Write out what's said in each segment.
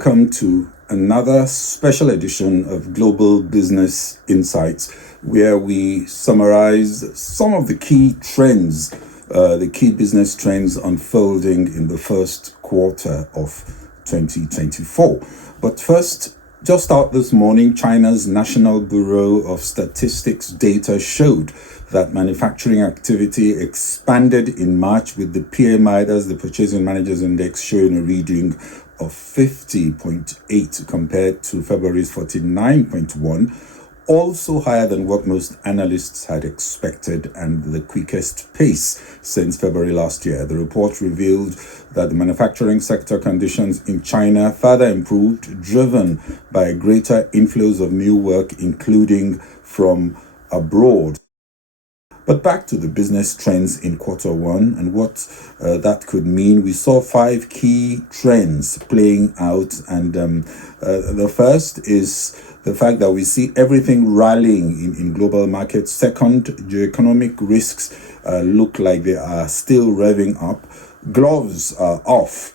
Welcome to another special edition of Global Business Insights, where we summarize some of the key trends, the key business trends unfolding in the first quarter of 2024. But first, just out this morning, China's National Bureau of Statistics data showed that manufacturing activity expanded in March, with the PMI, that's the Purchasing Managers Index, showing a reading of 50.8 compared to February's 49.1, also higher than what most analysts had expected and the quickest pace since February last year. The report revealed that the manufacturing sector conditions in China further improved, driven by greater inflows of new work, including from abroad. But back to the business trends in quarter one and what that could mean. We saw 5 key trends playing out, and the first is the fact that we see everything rallying in global markets. Second, geoeconomic risks look like they are still revving up. Gloves are off.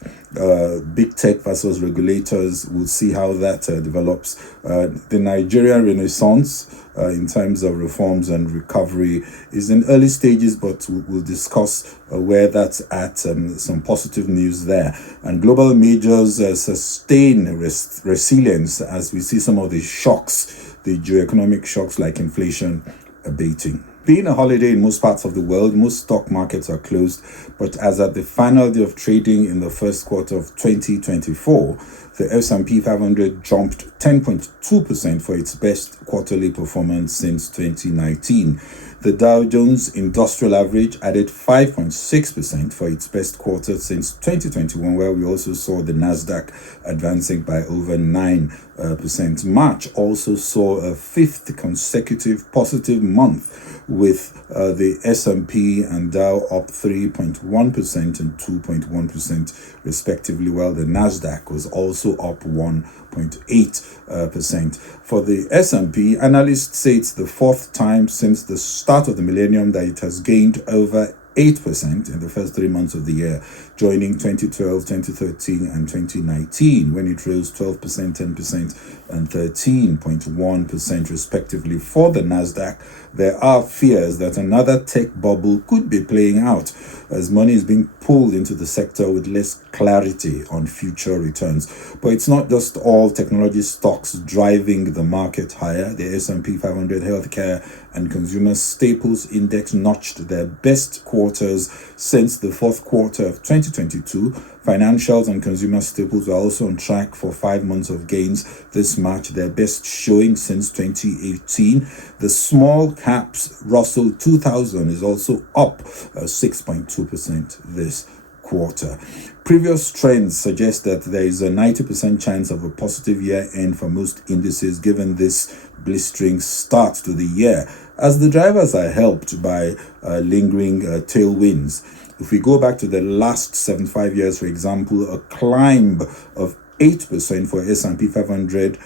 Big tech versus regulators. We'll see how that develops. The Nigerian Renaissance in terms of reforms and recovery is in early stages, but we'll discuss where that's at. Some positive news there. And global majors sustain resilience as we see some of the shocks, the geoeconomic shocks like inflation, abating. Being a holiday in most parts of the world, most stock markets are closed, but as at the final day of trading in the first quarter of 2024, the S&P 500 jumped 10.2% for its best quarterly performance since 2019. The Dow Jones Industrial Average added 5.6% for its best quarter since 2021, where we also saw the Nasdaq advancing by over 9%. March also saw a 5th consecutive positive month, with the S&P and Dow up 3.1% and 2.1% respectively, while the Nasdaq was also up 1.8%. For the S&P, analysts say it's the 4th time since the start of the millennium that it has gained over 8% in the first 3 months of the year, joining 2012, 2013, and 2019, when it rose 12%, 10%, and 13.1% respectively. For the Nasdaq, there are fears that another tech bubble could be playing out as money is being pulled into the sector with less clarity on future returns. But it's not just all technology stocks driving the market higher. The S&P 500 Healthcare and Consumer Staples Index notched their best quarters since the fourth quarter of 2022. Financials and consumer staples were also on track for 5 months of gains this March, their best showing since 2018. The small caps Russell 2000 is also up 6.2% this quarter. Previous trends suggest that there is a 90% chance of a positive year end for most indices, given this blistering start to the year, as the drivers are helped by lingering tailwinds. If we go back to the last 75 years, for example, a climb of 8% for S&P 500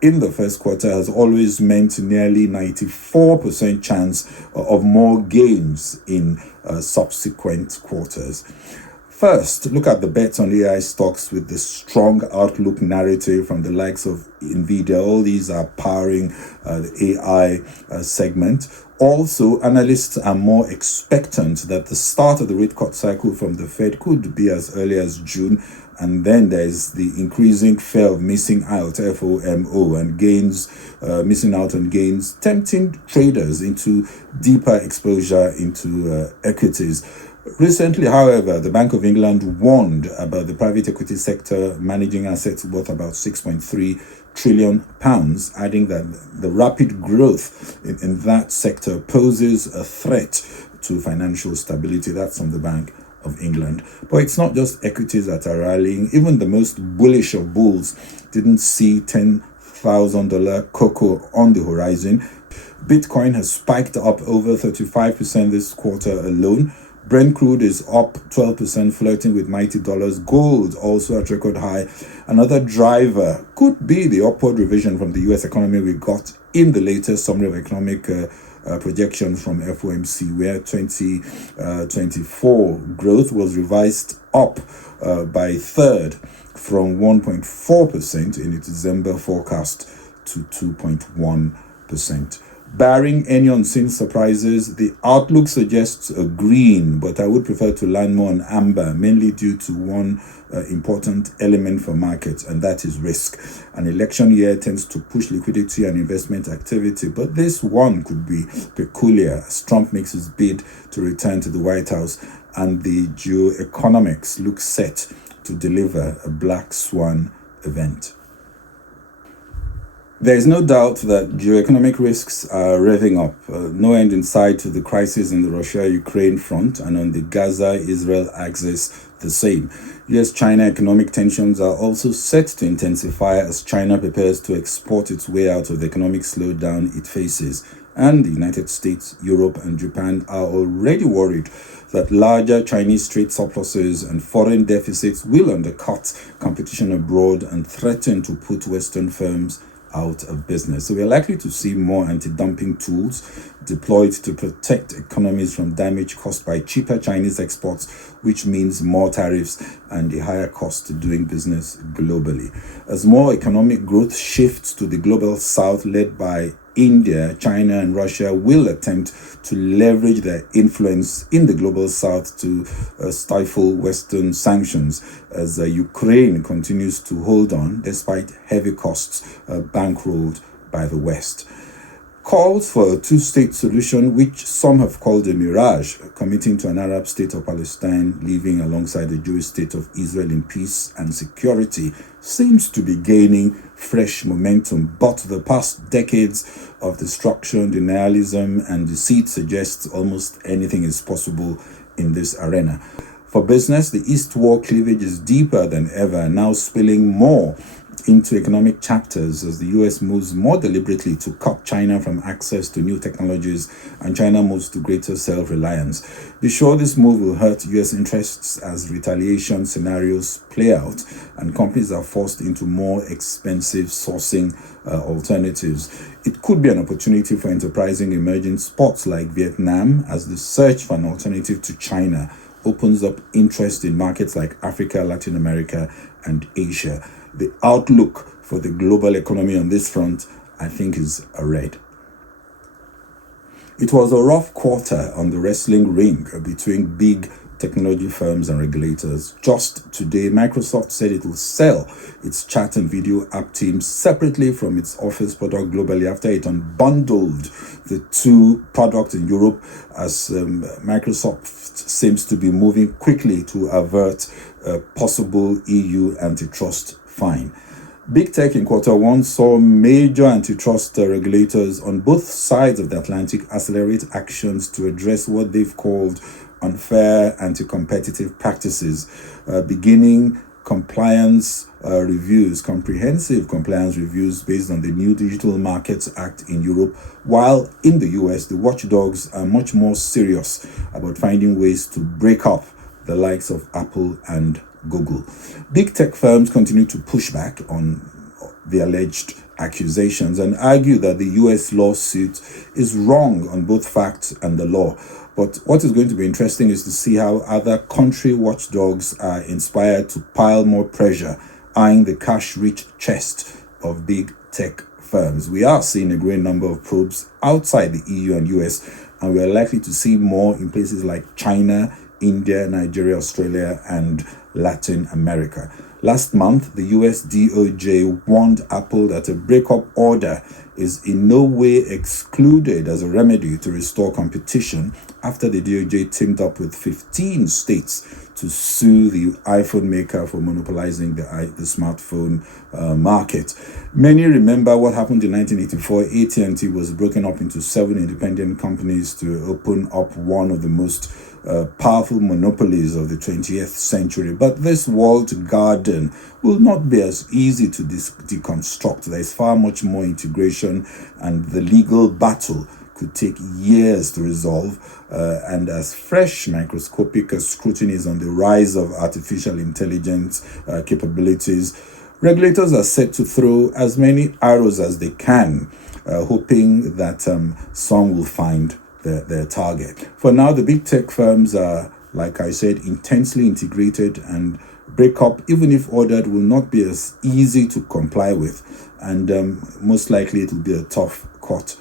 in the first quarter has always meant nearly 94% chance of more gains in subsequent quarters. First, look at the bets on AI stocks with the strong outlook narrative from the likes of Nvidia. All these are powering the AI segment. Also, analysts are more expectant that the start of the rate cut cycle from the Fed could be as early as June, and then there's the increasing fear of missing out, FOMO, and gains, missing out on gains, tempting traders into deeper exposure into equities. Recently, however, the Bank of England warned about the private equity sector managing assets worth about £6.3 trillion, adding that the rapid growth in that sector poses a threat to financial stability. That's from the Bank of England. But it's not just equities that are rallying. Even the most bullish of bulls didn't see $10,000 cocoa on the horizon. Bitcoin has spiked up over 35% this quarter alone. Brent crude is up 12%, flirting with $90. Gold also at record high. Another driver could be the upward revision from the U.S. economy we got in the latest summary of economic projections from FOMC, where 2024 growth was revised up by a third from 1.4% in its December forecast to 2.1%. Barring any unseen surprises, the outlook suggests a green, but I would prefer to land more on amber, mainly due to one important element for markets, and that is risk. An election year tends to push liquidity and investment activity, but this one could be peculiar as Trump makes his bid to return to the White House, and the geoeconomics look set to deliver a black swan event. There is no doubt that geoeconomic risks are revving up. No end in sight to the crisis in the Russia-Ukraine front, and on the Gaza-Israel axis, the same. US-China economic tensions are also set to intensify as China prepares to export its way out of the economic slowdown it faces. And the United States, Europe, and Japan are already worried that larger Chinese trade surpluses and foreign deficits will undercut competition abroad and threaten to put Western firms out of business. So we're likely to see more anti-dumping tools deployed to protect economies from damage caused by cheaper Chinese exports, which means more tariffs and a higher cost to doing business globally. As more economic growth shifts to the global south led by India, China, and Russia will attempt to leverage their influence in the global south to stifle Western sanctions as Ukraine continues to hold on despite heavy costs bankrolled by the West. Calls for a two-state solution, which some have called a mirage, committing to an Arab state of Palestine, living alongside the Jewish state of Israel in peace and security, seems to be gaining fresh momentum. But the past decades of destruction, denialism, and deceit suggests almost anything is possible in this arena. For business, the East-War cleavage is deeper than ever, now spilling more into economic chapters as the US moves more deliberately to cut China from access to new technologies and China moves to greater self-reliance. Be sure this move will hurt US interests as retaliation scenarios play out and companies are forced into more expensive sourcing alternatives. It could be an opportunity for enterprising emerging spots like Vietnam as the search for an alternative to China opens up interest in markets like Africa, Latin America, and Asia. The outlook for the global economy on this front, I think, is a red. It was a rough quarter on the wrestling ring between big technology firms and regulators. Just today, Microsoft said it will sell its chat and video app teams separately from its Office product globally after it unbundled the two products in Europe, as Microsoft seems to be moving quickly to avert a possible EU antitrust fine. Big tech in quarter one saw major antitrust regulators on both sides of the Atlantic accelerate actions to address what they've called unfair anti-competitive practices, beginning comprehensive compliance reviews based on the new Digital Markets Act in Europe, while in the US, the watchdogs are much more serious about finding ways to break up the likes of Apple and Google. Big tech firms continue to push back on the alleged accusations and argue that the US lawsuit is wrong on both facts and the law. But what is going to be interesting is to see how other country watchdogs are inspired to pile more pressure, eyeing the cash-rich chest of big tech firms. We are seeing a growing number of probes outside the EU and US, and we are likely to see more in places like China, India, Nigeria, Australia, and Latin America. Last month, the US DOJ warned Apple that a breakup order is in no way excluded as a remedy to restore competition after the DOJ teamed up with 15 states to sue the iPhone maker for monopolizing the smartphone market. Many remember what happened in 1984. AT&T was broken up into 7 independent companies to open up one of the most powerful monopolies of the 20th century. But this walled garden will not be as easy to deconstruct. There is far much more integration, and the legal battle could take years to resolve. And as fresh microscopic scrutiny is on the rise of artificial intelligence capabilities, regulators are set to throw as many arrows as they can, hoping that some will find their target. For now, the big tech firms are like I said, intensely integrated, and breakup, even if ordered, will not be as easy to comply with, and most likely it will be a tough cut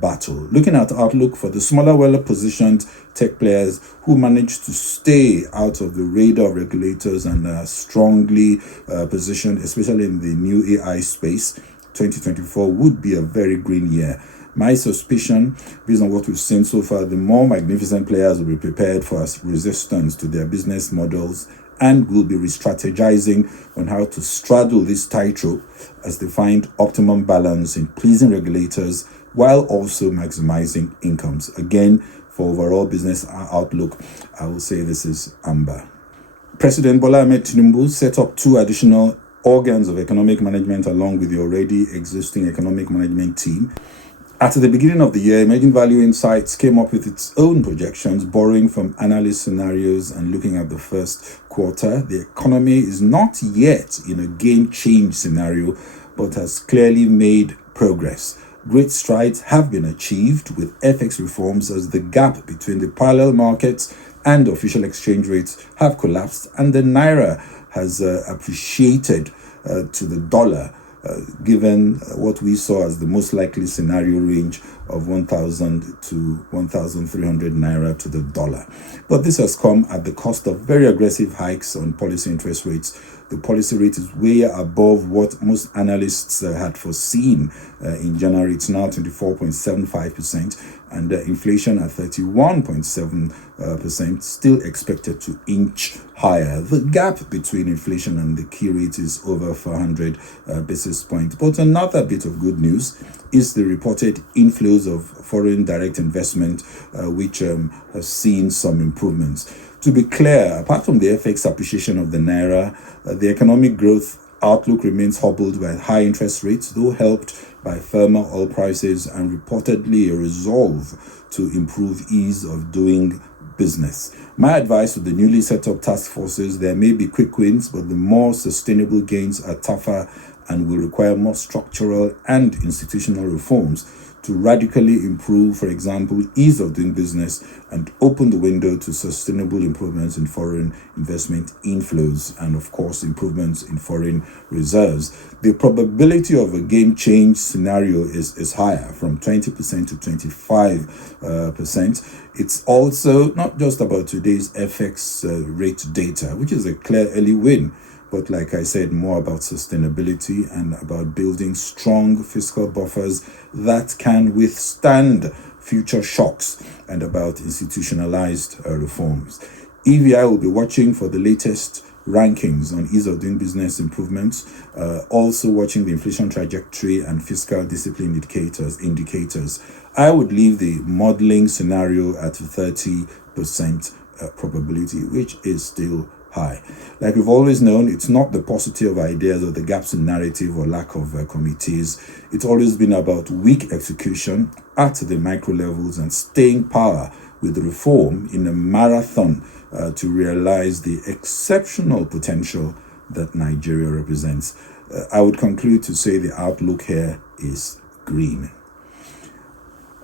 battle. Looking at outlook for the smaller, well-positioned tech players who managed to stay out of the radar of regulators and are strongly positioned, especially in the new AI space, 2024 would be a very green year. My suspicion, based on what we've seen so far, the more magnificent players will be prepared for resistance to their business models and will be re-strategizing on how to straddle this tightrope as they find optimum balance in pleasing regulators while also maximizing incomes. Again, for overall business outlook, I will say this is amber. President Bola Ahmed Tinubu set up 2 additional organs of economic management along with the already existing economic management team. At the beginning of the year, Emerging Value Insights came up with its own projections, borrowing from analyst scenarios and looking at the first quarter. The economy is not yet in a game change scenario, but has clearly made progress. Great strides have been achieved with FX reforms as the gap between the parallel markets and official exchange rates have collapsed, and the naira has appreciated to the dollar, given what we saw as the most likely scenario range of 1,000 to 1,300 naira to the dollar. But this has come at the cost of very aggressive hikes on policy interest rates. The policy rate is way above what most analysts had foreseen in January. It's now 24.75%, and inflation at 31.7%, still expected to inch higher. The gap between inflation and the key rate is over 400 basis points. But another bit of good news is the reported inflows of foreign direct investment, which has seen some improvements. To be clear, apart from the FX appreciation of the naira, the economic growth outlook remains hobbled by high interest rates, though helped by firmer oil prices and reportedly a resolve to improve ease of doing business. My advice to the newly set up task forces: there may be quick wins, but the more sustainable gains are tougher and will require more structural and institutional reforms to radically improve, for example, ease of doing business and open the window to sustainable improvements in foreign investment inflows and, of course, improvements in foreign reserves. The probability of a game change scenario is higher, from 20% to 25%. It's also not just about today's FX rate data, which is a clear early win, but like I said, more about sustainability and about building strong fiscal buffers that can withstand future shocks, and about institutionalized reforms. EVI will be watching for the latest rankings on ease of doing business improvements, also watching the inflation trajectory and fiscal discipline indicators. I would leave the modeling scenario at 30% probability, which is still high. Like we've always known, it's not the paucity of ideas or the gaps in narrative or lack of committees. It's always been about weak execution at the micro levels and staying power with reform in a marathon to realize the exceptional potential that Nigeria represents. I would conclude to say the outlook here is green.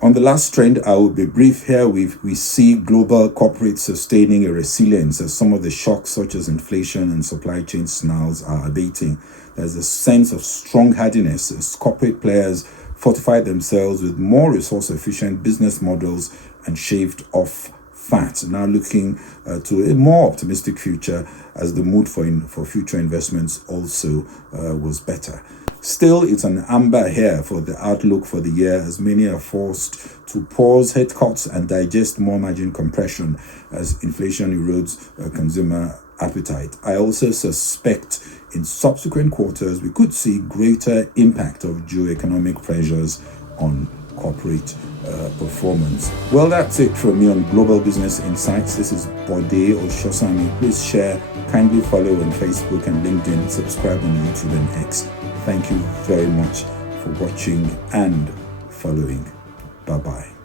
On the last trend, I will be brief here. We see global corporates sustaining a resilience as some of the shocks such as inflation and supply chain snarls are abating. There's a sense of strong hardiness as corporate players fortify themselves with more resource-efficient business models and shaved off fat. Now looking to a more optimistic future as the mood for future investments also was better. Still, it's an amber here for the outlook for the year, as many are forced to pause head cuts and digest more margin compression as inflation erodes consumer appetite. I also suspect in subsequent quarters we could see greater impact of geo-economic pressures on corporate performance. Well, that's it from me on Global Business Insights. This is Bode Oshosami. Please share, kindly follow on Facebook and LinkedIn, subscribe on YouTube and X. Thank you very much for watching and following. Bye-bye.